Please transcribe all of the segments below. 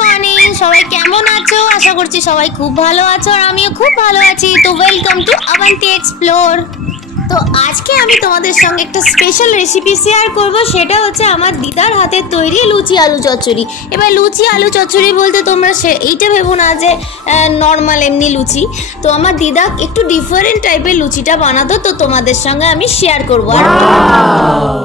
Morning, সবাই কেমন আছো? আশা করছি সবাই খুব ভালো আছো আর আমিও খুব ভালো আছি। তো ওয়েলকাম টু অবন্তি এক্সপ্লোর। তো আজকে আমি তোমাদের সঙ্গে একটা স্পেশাল রেসিপি শেয়ার করব, সেটা হচ্ছে আমার দিদার হাতের তৈরি লুচি আলু চচ্চড়ি। এবার লুচি আলু চচ্চড়ি বলতে তোমরা এইটা ভেবো না যে নর্মাল এমনি লুচি। তো আমার দিদা একটু ডিফারেন্ট টাইপের লুচিটা বানাতো, তো তোমাদের সঙ্গে আমি শেয়ার করবো। আর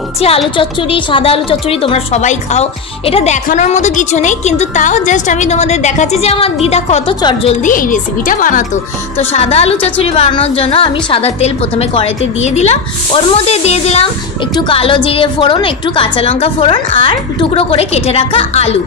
লুচি আলু চচ্চড়ি, সাদা আলু চচ্চড়ি তোমরা সবাই খাও, এটা দেখানোর মতো কিছু নেই, কিন্তু তাও জাস্ট আমি তোমাদের দেখাচ্ছি যে আমার দিদা কত চটজলদি এই রেসিপিটা বানাতো। তো সাদা আলু চচ্চড়ি বানানোর জন্য আমি সাদা তেল প্রথমে কড়াইতে দিয়ে দিলাম, ওর মধ্যে দিয়ে দিলাম একটু কালো জিরে ফোড়ন, একটু কাঁচা লঙ্কা ফোড়ন আর টুকরো করে কেটে রাখা আলু,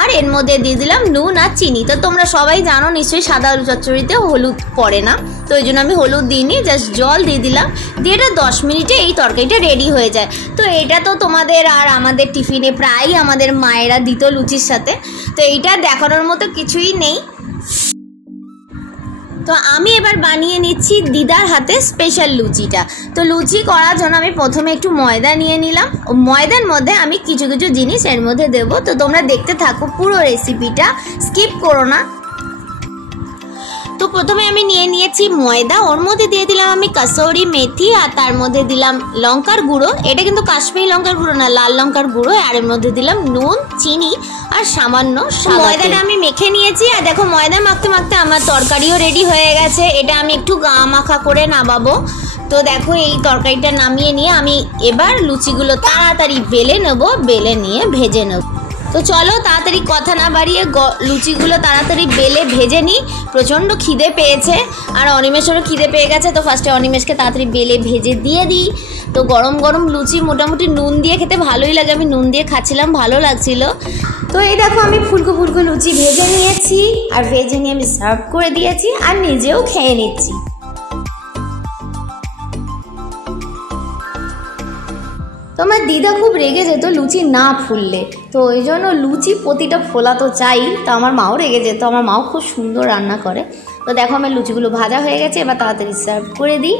আর এর মধ্যে দিয়ে দিলাম নুন আর চিনি। তো তোমরা সবাই জানো নিশ্চয়ই সাদা আলু চচ্চড়িতে হলুদ পড়ে না, তো ওই জন্য আমি হলুদ দিইনি, জাস্ট জল দিয়ে দিলাম, দিয়ে এটা 10 মিনিটে এই তরকারিটা রেডি হয়ে যায়। তো এটা তো তোমাদের আর আমাদের টিফিনে প্রায়ই আমাদের মায়েরা দিত লুচির সাথে, তো এইটা দেখানোর মতো কিছুই নেই। তো আমি এবার বানিয়ে নিচ্ছি দিদার হাতে স্পেশাল লুচিটা। তো লুচি করার জন্য আমি প্রথমে একটু ময়দা নিয়ে নিলাম, ময়দার মধ্যে আমি কিছু কিছু জিনিস এর মধ্যে দেবো, তো তোমরা দেখতে থাকো পুরো রেসিপিটা, স্কিপ করো না। তো প্রথমে আমি নিয়ে নিয়েছি ময়দা, ওর মধ্যে দিয়ে দিলাম আমি কাসৌরি মেথি, আর তার মধ্যে দিলাম লঙ্কার গুঁড়ো, এটা কিন্তু কাশ্মীরি লঙ্কার গুঁড়ো না, লাল লঙ্কার গুঁড়ো, আর এর মধ্যে দিলাম নুন, চিনি আর সামান্য ময়দাটা আমি মেখে নিয়েছি। আর দেখো ময়দা মাখতে মাখতে আমার তরকারিও রেডি হয়ে গেছে, এটা আমি একটু গা মাখা করে নামাবো। তো দেখো এই তরকারিটা নামিয়ে নিয়ে আমি এবার লুচিগুলো তাড়াতাড়ি বেলে নেবো, বেলে নিয়ে ভেজে নেব। তো চলো তাড়াতাড়ি কথা না বাড়িয়ে লুচিগুলো তাড়াতাড়ি বেলে ভেজে নিই। প্রচণ্ড খিদে পেয়েছে আর অনিমেষেরও খিদে পেয়ে গেছে, তো ফার্স্টে অনিমেষকে তাড়াতাড়ি বেলে ভেজে দিয়ে দিই। তো গরম গরম লুচি মোটামুটি নুন দিয়ে খেতে ভালোই লাগে, আমি নুন দিয়ে খাচ্ছিলাম, ভালো লাগছিল। তো এই দেখো আমি ফুলকো ফুলকো লুচি ভেজে নিয়েছি, আর ভেজে নিয়ে আমি সার্ভ করে দিয়েছি আর নিজেও খেয়ে নিচ্ছি। তো আমার দিদা খুব রেগে যেত লুচি না ফুললে, তো ওই জন্য লুচি প্রতিটা ফোলা তো চাই, তো আমার মাও রেগে যেত, আমার মাও খুব সুন্দর রান্না করে। তো দেখো আমার লুচিগুলো ভাজা হয়ে গেছে, এবার তাড়াতাড়ি সার্ভ করে দিই।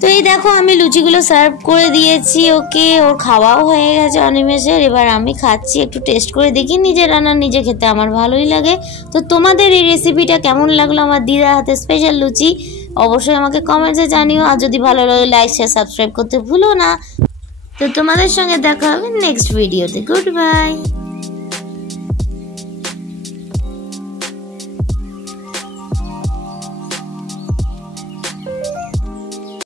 তো এই দেখো আমি লুচিগুলো সার্ভ করে দিয়েছি ওকে, ওর খাওয়াও হয়ে গেছে অনিমেষের, এবার আমি খাচ্ছি, একটু টেস্ট করে দেখি, নিজের রান্না নিজে খেতে আমার ভালোই লাগে। তো তোমাদের এই রেসিপিটা কেমন লাগলো, আমার দিদার হাতে স্পেশাল লুচি, অবশ্যই আমাকে কমেন্টসে জানিও, আর যদি ভালো লাগে লাইক শেয়ার সাবস্ক্রাইব করতে ভুলো না। তো তোমাদের সঙ্গে দেখা হবে নেক্সট ভিডিওতে। Good bye.